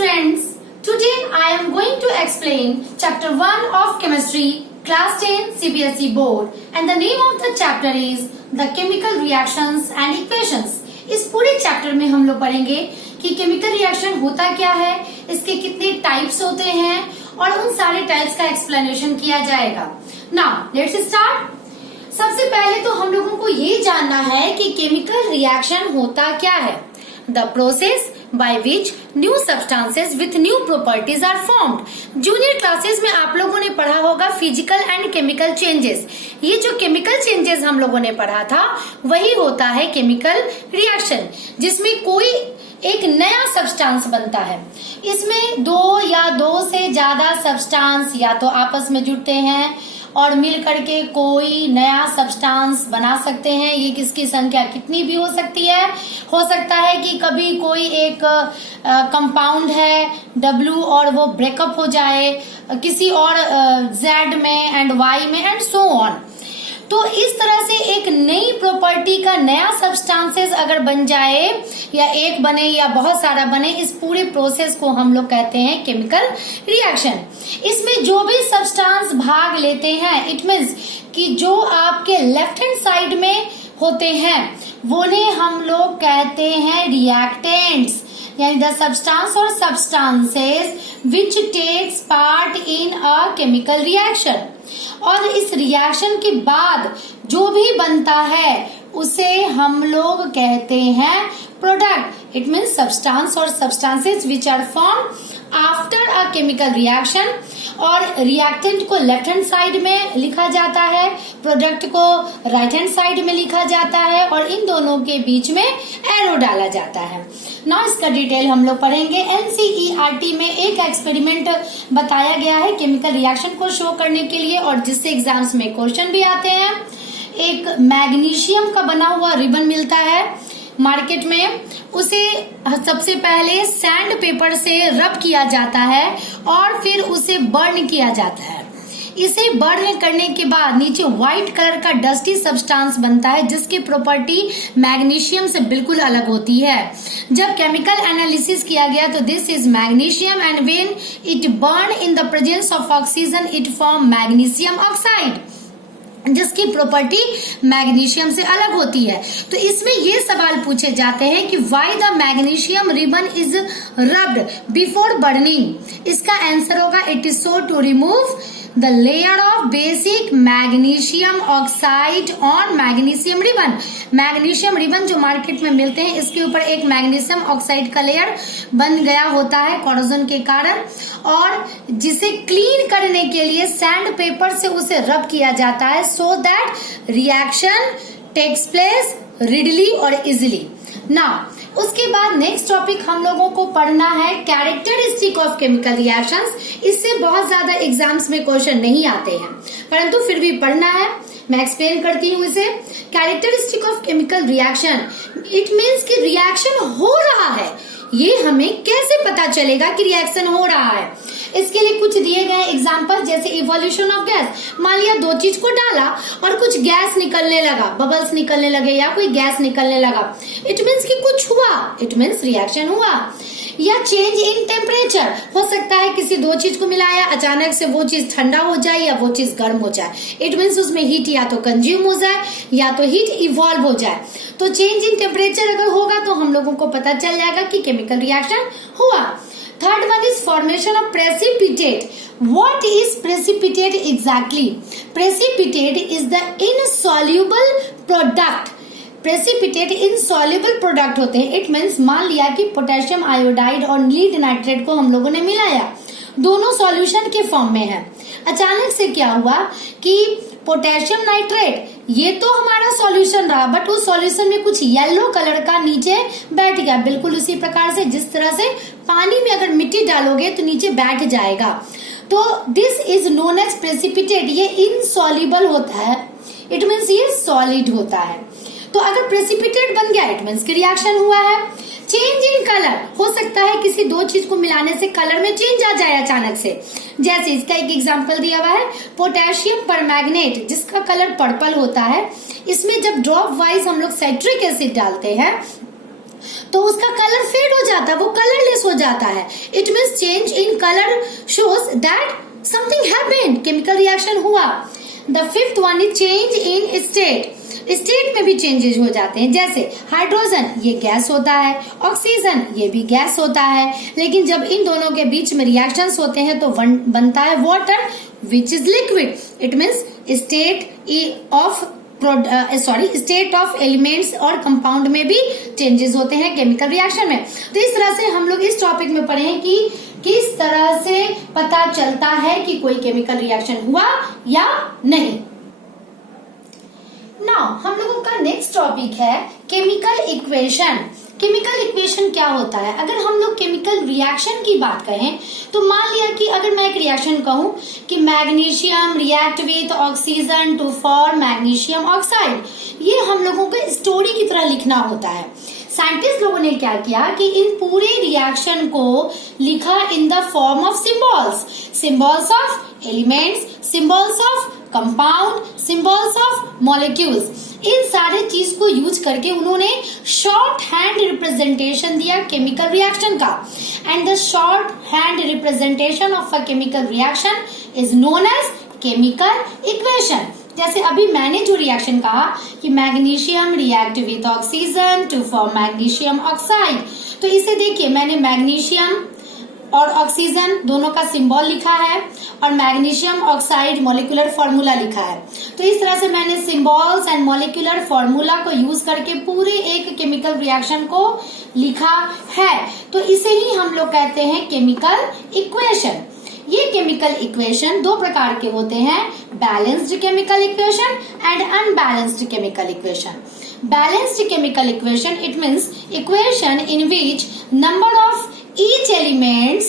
friends, today I am going to explain chapter 1 of chemistry, class 10 CBSE board, and the name of the chapter is the chemical reactions and equations. इस पूरे chapter में हम लोग पढ़ेंगे कि chemical reaction होता क्या है, इसके कितने टाइप्स होते हैं और उन सारे टाइप्स का एक्सप्लेनेशन किया जाएगा. Now let's start. सबसे पहले तो हम लोगों को ये जानना है कि केमिकल रिएक्शन होता क्या है. The process by which new substances with new properties are formed. Junior classes में आप लोगों ने पढ़ा होगा फिजिकल एंड केमिकल चेंजेस. ये जो केमिकल चेंजेस हम लोगों ने पढ़ा था वही होता है केमिकल रिएक्शन, जिसमें कोई एक नया सब्सटेंस बनता है. इसमें दो या दो से ज्यादा सब्सटेंस या तो आपस में जुड़ते हैं और मिल करके कोई नया सब्सटेंस बना सकते हैं. ये किसकी संख्या कितनी भी हो सकती है. हो सकता है कि कभी कोई एक कंपाउंड है W और वो ब्रेकअप हो जाए किसी और Z में एंड Y में एंड सो ऑन. तो इस तरह से एक नई प्रॉपर्टी का नया सब्सटेंसेस अगर बन जाए या एक बने या बहुत सारा बने, इस पूरे प्रोसेस को हम लोग कहते हैं केमिकल रिएक्शन. इसमें जो भी सब्सटेंस भाग लेते हैं, इट मीन्स कि जो आपके लेफ्ट हैंड साइड में होते हैं वो ने हम लोग कहते हैं रिएक्टेंट्स, यानी द सब्सटेंस और substances which takes part in a chemical reaction. और इस रिएक्शन के बाद जो भी बनता है उसे हम लोग कहते हैं प्रोडक्ट. इट मीन्स सब्सटेंस और substances which are form after a chemical reaction. और रिएक्टेंट को लेफ्ट हैंड साइड में लिखा जाता है, प्रोडक्ट को राइट हैंड साइड में लिखा जाता है और इन दोनों के बीच में एरो डाला जाता है. ना इसका डिटेल हम लोग पढ़ेंगे. NCERT में एक एक्सपेरिमेंट बताया गया है केमिकल रिएक्शन को शो करने के लिए और जिससे एग्जाम्स में क्वेश्चन भी आते हैं. एक मैग्नीशियम का बना हुआ रिबन मिलता है मार्केट में. उसे सबसे पहले सैंड पेपर से रब किया जाता है और फिर उसे बर्न किया जाता है. इसे बर्न करने के बाद नीचे व्हाइट कलर का डस्टी सब्सटेंस बनता है जिसकी प्रॉपर्टी मैग्नीशियम से बिल्कुल अलग होती है. जब केमिकल एनालिसिस किया गया तो this is magnesium and when it burn in the presence of oxygen it form magnesium oxide, जिसकी प्रॉपर्टी मैग्नीशियम से अलग होती है. तो इसमें ये सवाल पूछे जाते हैं कि why the magnesium ribbon is rubbed before burning. इसका आंसर होगा it is so to remove the layer of basic magnesium oxide on magnesium ribbon. Magnesium ribbon जो मार्केट में मिलते हैं इसके ऊपर एक मैग्नीशियम ऑक्साइड का लेयर बन गया होता है कोरोजन के कारण, और जिसे क्लीन करने के लिए सैंड पेपर से उसे रब किया जाता है so that reaction takes place readily और इजिली. नाउ उसके बाद नेक्स्ट टॉपिक हम लोगों को पढ़ना है कैरेक्टरिस्टिक ऑफ केमिकल रिएक्शंस. इससे बहुत ज्यादा एग्जाम्स में क्वेश्चन नहीं आते हैं परंतु फिर भी पढ़ना है. मैं एक्सप्लेन करती हूँ इसे. Characteristic of chemical reaction, it means कि रिएक्शन हो रहा है. ये हमें कैसे पता चलेगा कि रिएक्शन हो रहा है. इसके लिए कुछ दिए गए एग्जांपल, जैसे इवोल्यूशन ऑफ गैस. मान लिया दो चीज को डाला और कुछ गैस निकलने लगा, बबल्स निकलने लगे या कोई गैस निकलने लगा, इट मीन्स कि कुछ हुआ, इट मीन्स रिएक्शन हुआ. या चेंज इन टेम्परेचर, हो सकता है किसी दो चीज को मिलाया अचानक से वो चीज ठंडा हो जाए या वो चीज गर्म हो जाए. इट मीन्स उसमें हीट या तो कंज्यूम हो जाए या तो हीट इवॉल्व हो जाए. तो चेंज इन टेम्परेचर अगर होगा तो हम लोगों को पता चल जाएगा कि केमिकल रिएक्शन हुआ. Third one is formation of precipitate. What is precipitate exactly? Precipitate is the insoluble product. Precipitate insoluble product होते हैं. It means मान लिया कि पोटेशियम आयोडाइड और लीड नाइट्रेट को हम लोगों ने मिलाया, दोनों सॉल्यूशन के फॉर्म में है. अचानक से क्या हुआ कि पोटेशियम नाइट्रेट ये तो हमारा सॉल्यूशन रहा बट उस सॉल्यूशन में कुछ येलो कलर का नीचे बैठ गया. बिल्कुल उसी प्रकार से जिस तरह से पानी में अगर मिट्टी डालोगे तो नीचे बैठ जाएगा. तो this is known as precipitate. ये इनसॉल्युबल होता है, इट मीन्स ये सॉलिड होता है. तो अगर प्रेसिपिटेट बन गया इट मीन्स कि रिएक्शन हुआ है. चेंज इन कलर, हो सकता है किसी दो चीज को मिलाने से कलर में चेंज आ जाए अचानक से. जैसे इसका एक एग्जांपल दिया हुआ है पोटेशियम परमैंगनेट जिसका कलर पर्पल होता है. इसमें जब ड्रॉप वाइज हम लोग साइट्रिक एसिड डालते हैं तो उसका कलर फेड हो जाता है, वो कलरलेस हो जाता है। It means change in colour shows that something happened, chemical reaction हुआ। The fifth one is change in state. State में भी चेंजेस हो जाते हैं, जैसे हाइड्रोजन ये गैस होता है, ऑक्सीजन ये भी गैस होता है, लेकिन जब इन दोनों के बीच में रिएक्शंस होते हैं तो बनता है water which is liquid. It means state of elements और कंपाउंड में भी चेंजेस होते हैं केमिकल रिएक्शन में। तो इस तरह से हम लोग इस टॉपिक में पढ़े हैं कि किस तरह से पता चलता है कि कोई केमिकल रिएक्शन हुआ या नहीं। नाउ हम लोगों का नेक्स्ट टॉपिक है केमिकल इक्वेशन। केमिकल इक्वेशन क्या होता है? अगर हम लोग केमिकल रिएक्शन की बात करें तो मान लिया कि अगर मैं एक रिएक्शन कहूं कि magnesium react with oxygen to form magnesium oxide, ये हम लोगों को स्टोरी की तरह लिखना होता है। साइंटिस्ट लोगों ने क्या किया कि इन पूरे रिएक्शन को लिखा in the form of symbols, symbols of elements, symbols of compound, symbols of molecules. इन सारे चीज को यूज करके उन्होंने शॉर्ट हैंड रिप्रेजेंटेशन दिया केमिकल रिएक्शन का। And the short hand representation of a chemical reaction is known as chemical equation. जैसे अभी मैंने जो रिएक्शन कहा कि magnesium react with oxygen to form magnesium oxide, तो इसे देखिए मैंने मैग्नीशियम और ऑक्सीजन दोनों का सिंबल लिखा है और मैग्नीशियम ऑक्साइड मॉलिक्यूलर फॉर्मूला लिखा है। तो इस तरह से मैंने सिंबल्स एंड मॉलिक्यूलर फॉर्मूला को यूज करके पूरे एक केमिकल रिएक्शन को लिखा है। तो इसे ही हम लोग कहते हैं केमिकल इक्वेशन। ये केमिकल इक्वेशन दो प्रकार के होते हैं, balanced chemical equation and unbalanced chemical equation. Balanced chemical equation it means equation in which number of each elements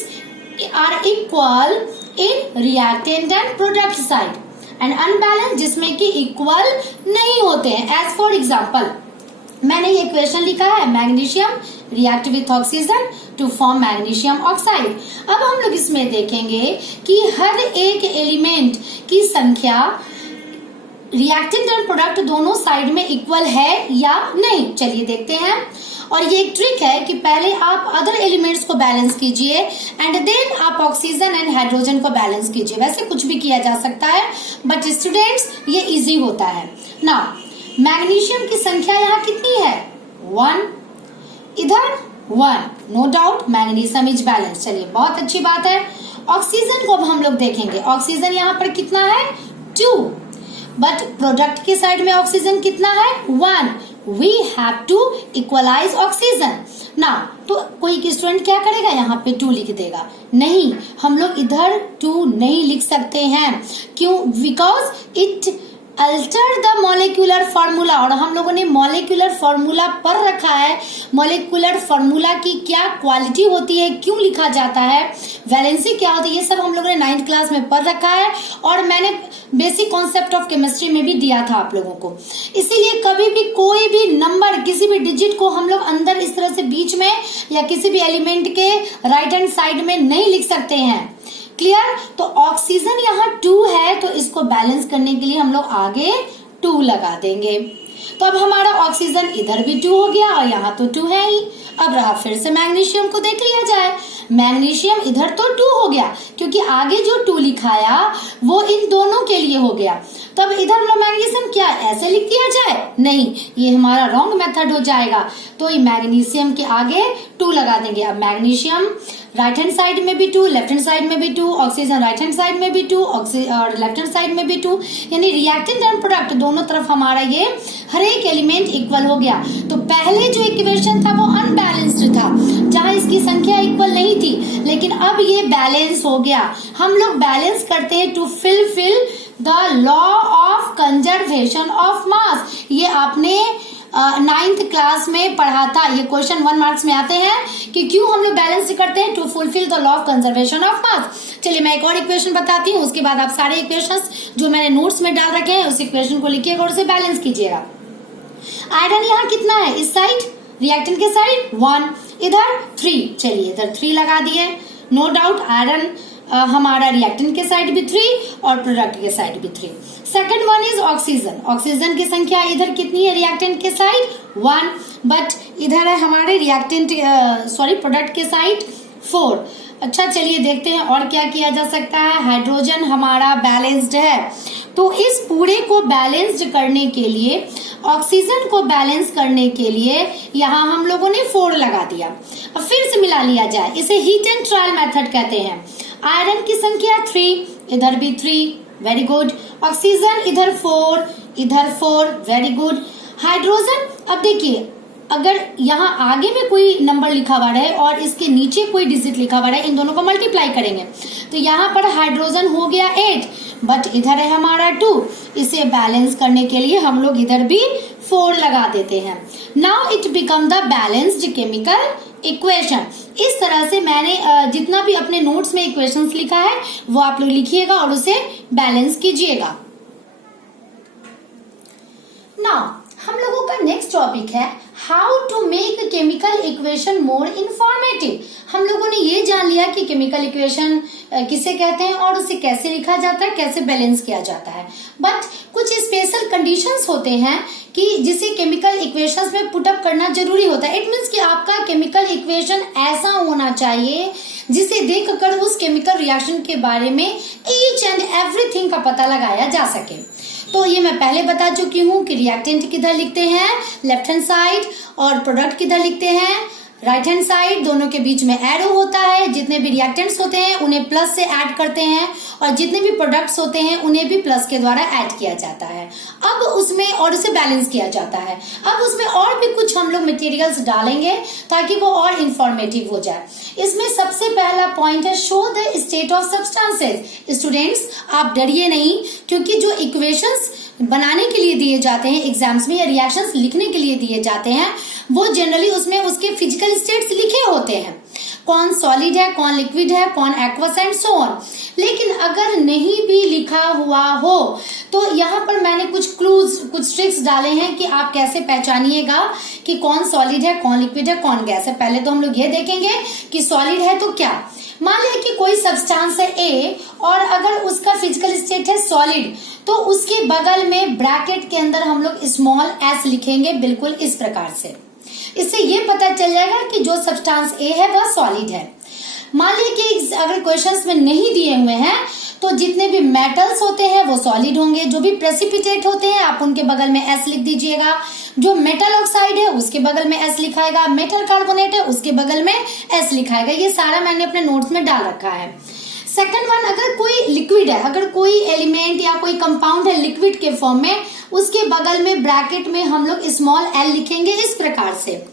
are equal in reactant and product side, and unbalanced जिसमें कि equal नहीं होते हैं। As for example, मैंने ये equation लिखा है magnesium react with oxygen to form magnesium oxide. अब हम लोग इसमें देखेंगे कि हर एक एलिमेंट की संख्या रिएक्टेंट और प्रोडक्ट दोनों साइड में इक्वल है या नहीं। चलिए देखते हैं। और ये एक ट्रिक है कि पहले आप अदर एलिमेंट्स को बैलेंस कीजिए एंड देन आप ऑक्सीजन एंड हाइड्रोजन को बैलेंस कीजिए। वैसे कुछ भी किया जा सकता है बट स्टूडेंट्स ये इजी होता है ना। मैग्नीशियम की संख्या यहाँ कितनी है? 1, इधर 1, no doubt magnesium is balance. चलिए बहुत अच्छी बात है। ऑक्सीजन को अब हम लोग देखेंगे, ऑक्सीजन यहाँ पर कितना है? 2, बट प्रोडक्ट के साइड में ऑक्सीजन कितना है? 1। We have to equalize oxygen. Now, तो कोई स्टूडेंट क्या करेगा? यहाँ पे 2 लिख देगा। नहीं, हम लोग इधर 2 नहीं लिख सकते हैं। क्यों? Because it alter the molecular formula, और हम लोगों ने मॉलिक्यूलर फॉर्मूला पढ़ रखा है। मॉलिक्यूलर फॉर्मूला की क्या क्वालिटी होती है, क्यों लिखा जाता है, वैलेंसी क्या होती है, ये सब हम लोगों ने 9th क्लास में पढ़ रखा है और मैंने बेसिक कॉन्सेप्ट ऑफ केमिस्ट्री में भी दिया था आप लोगों को। इसीलिए कभी भी कोई भी नंबर, किसी भी डिजिट को हम लोग अंदर इस तरह से बीच में या किसी भी एलिमेंट के राइट हैंड साइड में नहीं लिख सकते हैं। क्लियर? तो ऑक्सीजन यहाँ 2 है तो इसको बैलेंस करने के लिए हम लोग आगे 2 लगा देंगे। तो अब हमारा ऑक्सीजन इधर भी 2 हो गया और यहाँ तो 2 है ही। अब रहा फिर से मैग्नीशियम को देख लिया जाए। मैग्नीशियम इधर तो 2 हो गया क्योंकि आगे जो 2 लिखाया वो इन दोनों के लिए हो गया। तब इधर हम लोग मैग्नीशियम क्या ऐसे लिख दिया जाए? नहीं, ये हमारा रॉन्ग मेथड हो जाएगा। तो ये मैग्नीशियम के आगे 2 लगा देंगे। अब मैग्नीशियम राइट हैंड साइड में भी 2, लेफ्ट हैंड साइड में भी 2, ऑक्सीजन राइट हैंड साइड में भी 2 और लेफ्ट हैंड साइड में भी 2, यानी रिएक्टेंट एंड प्रोडक्ट दोनों तरफ हमारा ये हर एक एलिमेंट इक्वल हो गया। तो पहले जो इक्वेशन था वो अनबैलेंस्ड था जहां इसकी संख्या इक्वल नहीं थी, लेकिन अब ये बैलेंस हो गया। हम लोग बैलेंस करते हैं to fill the law of conservation of mass. ये आपने 9th क्लास में पढ़ा था। ये क्वेश्चन 1 मार्क्स में आते हैं कि क्यों हम लोग बैलेंस करते हैं, to fulfil the law of conservation of mass. चलिए मैं एक और इक्वेशन बताती हूँ, उसके बाद आप सारे इक्वेशंस जो मैंने नोट्स में डाल रखे हैं उस इक्वेशन को लिखिएगा और उसे बैलेंस कीजिएगा। आयरन यहाँ कितना है? इस साइड रिएक्टेंट के साइड 1, इधर 3। चलिए इधर 3 लगा दिए। नो डाउट आयरन हमारा रिएक्टेंट के साइड भी 3 और प्रोडक्ट के साइड भी 3। Second one is oxygen. Oxygen की संख्या इधर कितनी है रिएक्टेंट के साइड 1, बट इधर है हमारे रिएक्टेंट प्रोडक्ट के साइड 4। अच्छा चलिए देखते हैं और क्या किया जा सकता है। हाइड्रोजन हमारा बैलेंस्ड है, तो इस पूरे को बैलेंस्ड करने के लिए, ऑक्सीजन को बैलेंस करने के लिए यहाँ हम लोगों ने 4 लगा दिया। अब फिर से मिला लिया जाए, इसे हीट एंड ट्रायल मेथड कहते हैं। आयरन की संख्या 3, इधर भी 3, वेरी गुड। ऑक्सीजन इधर 4, इधर 4, वेरी गुड। हाइड्रोजन, अब देखिए अगर यहाँ आगे में कोई नंबर लिखा हुआ है और इसके नीचे कोई डिजिट लिखा हुआ है, इन दोनों को मल्टीप्लाई करेंगे तो यहाँ पर हाइड्रोजन हो गया 8, बट इधर है हमारा 2। इसे बैलेंस करने के लिए हम लोग इधर भी 4 लगा देते हैं। Now it become the balanced chemical equation. इस तरह से मैंने जितना भी अपने नोट्स में इक्वेशंस लिखा है वो आप लोग लिखिएगा और उसे बैलेंस कीजिएगा। नाउ हम लोगों का नेक्स्ट टॉपिक है how to make chemical equation more informative. हम लोगों ने ये जान लिया कि केमिकल इक्वेशन किसे कहते हैं और उसे कैसे लिखा जाता है, कैसे बैलेंस किया जाता है। बट कुछ स्पेशल कंडीशंस होते हैं कि जिसे केमिकल इक्वेशंस में पुट अप करना जरूरी होता है। इट मीन्स कि आपका केमिकल इक्वेशन ऐसा होना चाहिए जिसे देखकर उस केमिकल रिएक्शन के बारे में ईच एंड एवरीथिंग का पता लगाया जा सके। तो ये मैं पहले बता चुकी हूँ कि रिएक्टेंट किधर लिखते हैं लेफ्ट हैंड साइड और प्रोडक्ट किधर लिखते हैं राइट हैंड साइड। दोनों के बीच में एरो होता है। जितने भी रिएक्टेंट्स होते हैं उन्हें प्लस से ऐड करते हैं और जितने भी प्रोडक्ट्स होते हैं उन्हें भी प्लस के द्वारा ऐड किया जाता है। अब उसमें और उसे बैलेंस किया जाता है। अब उसमें और भी कुछ हम लोग मटेरियल्स डालेंगे ताकि वो और इंफॉर्मेटिव हो जाए। इसमें सबसे पहला पॉइंट है show the state of substances. Students आप डरिए नहीं, क्योंकि जो इक्वेशंस बनाने के लिए दिए जाते हैं एग्जाम्स में या रिएक्शंस लिखने के लिए दिए जाते हैं वो जनरली उसमें उसके फिजिकल स्टेट्स लिखे होते हैं, कौन सॉलिड है, कौन लिक्विड है, कौन एक्वस एंड सो ऑन। लेकिन अगर नहीं भी लिखा हुआ हो तो यहाँ पर मैंने कुछ क्लूज, कुछ ट्रिक्स डाले हैं कि आप कैसे पहचानिएगा कि कौन सॉलिड है, कौन लिक्विड है, कौन गैस है। पहले तो हम लोग ये देखेंगे कि सॉलिड है तो क्या, मान लिया कि कोई सब्सटेंस है ए और अगर उसका फिजिकल स्टेट है सॉलिड तो उसके बगल में ब्रैकेट के अंदर हम लोग स्मॉल एस लिखेंगे बिल्कुल इस प्रकार से। इससे ये पता चल जाएगा कि जो सब्सटेंस ए है वह सॉलिड है। मान लीजिए कि अगर क्वेश्चंस में नहीं दिए हुए हैं तो जितने भी मेटल्स होते हैं वो सॉलिड होंगे, जो भी प्रेसिपिटेट होते हैं आप उनके बगल में एस लिख दीजिएगा। जो मेटल ऑक्साइड है उसके बगल में एस लिखाएगा, मेटल कार्बोनेट है उसके बगल में एस लिखाएगा। ये सारा मैंने अपने नोट्स में डाल रखा है। सेकंड वन, अगर कोई लिक्विड है, अगर कोई एलिमेंट या कोई कंपाउंड है लिक्विड के फॉर्म में, उसके बगल में ब्रैकेट में हम लोग स्मॉल एल लिखेंगे इस प्रकार से।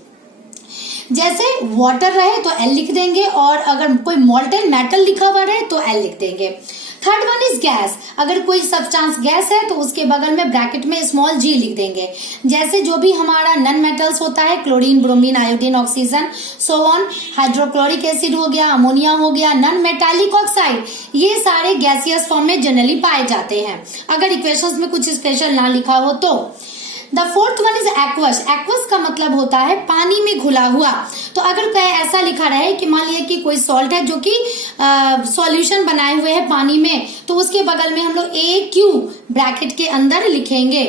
जैसे वाटर रहे तो एल लिख देंगे और अगर कोई मोल्टेन मेटल लिखा हुआ रहे तो एल लिख देंगे। थर्ड वन इज गैस, अगर कोई सब्सटेंस गैस है तो उसके बगल में ब्रैकेट में स्मॉल जी लिख देंगे। जैसे जो भी हमारा नन मेटल्स होता है, chlorine, bromine, iodine, oxygen, so on, hydrochloric acid हो गया, अमोनिया हो गया, नन मेटालिक ऑक्साइड, ये सारे गैसियस फॉर्म में जनरली पाए जाते हैं अगर इक्वेशंस में कुछ स्पेशल ना लिखा हो तो। The fourth one is aqueous. Aqueous का मतलब होता है पानी में घुला हुआ। तो अगर ऐसा लिखा रहे कि मान लिया कि कोई सॉल्ट है जो कि सॉल्यूशन बनाए हुए है पानी में, तो उसके बगल में हम लोग AQ ब्रैकेट के अंदर लिखेंगे।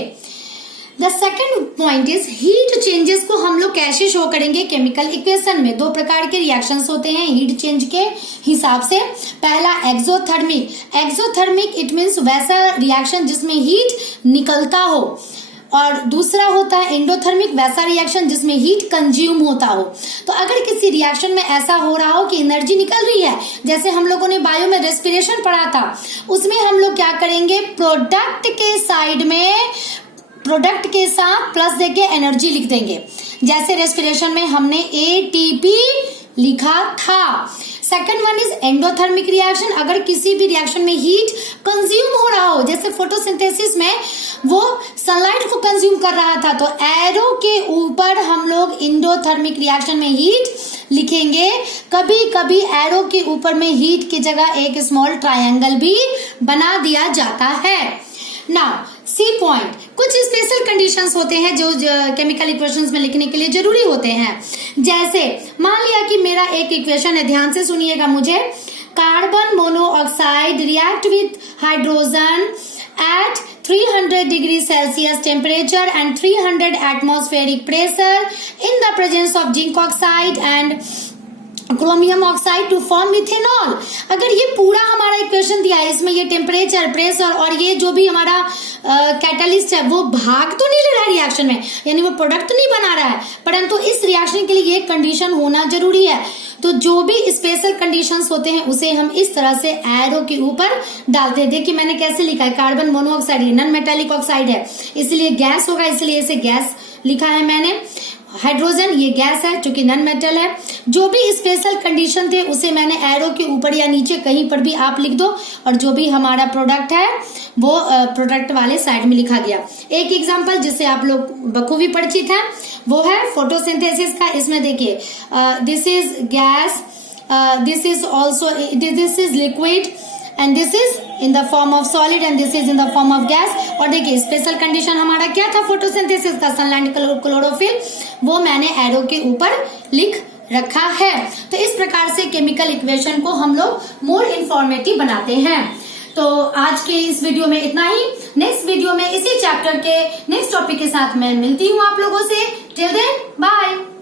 The second point is heat changes को हम लोग कैसे शो करेंगे केमिकल इक्वेशन में। 2 प्रकार के रिएक्शंस होते हैं हीट चेंज के हिसाब से। पहला एक्सोथर्मिक। एक्सोथर्मिक इट मीन्स वैसा रिएक्शन जिसमें हीट निकलता हो, और दूसरा होता है एंडोथर्मिक, वैसा रिएक्शन जिसमें हीट कंज्यूम होता हो। तो अगर किसी रिएक्शन में ऐसा हो रहा हो कि एनर्जी निकल रही है, जैसे हम लोगों ने बायो में रेस्पिरेशन पढ़ा था, उसमें हम लोग क्या करेंगे, प्रोडक्ट के साइड में प्रोडक्ट के साथ प्लस देके एनर्जी लिख देंगे। जैसे रेस्पिरेशन में हमने ATP लिखा था। Second one is endothermic reaction, अगर किसी भी रिएक्शन में हीट कंज्यूम हो रहा हो, जैसे फोटोसिंथेसिस में वो सनलाइट को कंज्यूम कर रहा था, तो एरो के ऊपर हम लोग एंडोथर्मिक रिएक्शन में हीट लिखेंगे। कभी कभी एरो के ऊपर में हीट की जगह एक स्मॉल ट्रायंगल भी बना दिया जाता है। नाउ सी पॉइंट, कुछ स्पेशल कंडीशंस होते हैं जो केमिकल इक्वेशंस में लिखने के लिए जरूरी होते हैं। जैसे मान लिया कि मेरा एक इक्वेशन है, ध्यान से सुनिएगा मुझे, carbon monoxide react with hydrogen at 300 degrees Celsius temperature and 300 atmospheric pressure in the presence of zinc oxide and chromium oxide to form methanol. अगर ये पूरा हमारा इक्वेशन दिया है, इसमें ये टेम्परेचर, प्रेशर और ये जो भी हमारा कैटलिस्ट है वो भाग तो नहीं ले रहा है रिएक्शन में, यानी वो प्रोडक्ट तो नहीं बना रहा है, परंतु इस रिएक्शन के लिए ये कंडीशन होना जरूरी है। तो जो भी स्पेशल कंडीशंस होते हैं उसे हम इस तरह से एरो के ऊपर डालते हैं। देखिए मैंने कैसे लिखा है, कार्बन मोनोऑक्साइड ये नॉन मेटालिक ऑक्साइड है, इसलिए गैस होगा, इसलिए इसे गैस लिखा है मैंने। हाइड्रोजन ये गैस है जो कि नॉन मेटल है। जो भी स्पेशल कंडीशन थे उसे मैंने एरो के ऊपर या नीचे कहीं पर भी आप लिख दो, और जो भी हमारा प्रोडक्ट है वो प्रोडक्ट वाले साइड में लिखा गया। एक एग्जांपल जिससे आप लोग बखूबी परिचित हैं वो है फोटोसिंथेसिस का। इसमें देखिए this is gas, this is also, this is liquid and this is in the form of solid and this is in the form of gas. और देखिए स्पेशल कंडीशन हमारा क्या था फोटोसिंथेसिस का, सनलाइट क्लोरोफिल, वो मैंने एरो के ऊपर लिख रखा है। तो इस प्रकार से केमिकल इक्वेशन को हम लोग मोर इंफॉर्मेटिव बनाते हैं। तो आज के इस वीडियो में इतना ही। नेक्स्ट वीडियो में इसी चैप्टर के नेक्स्ट टॉपिक के साथ मैं मिलती हूँ आप लोगों से। Till then bye.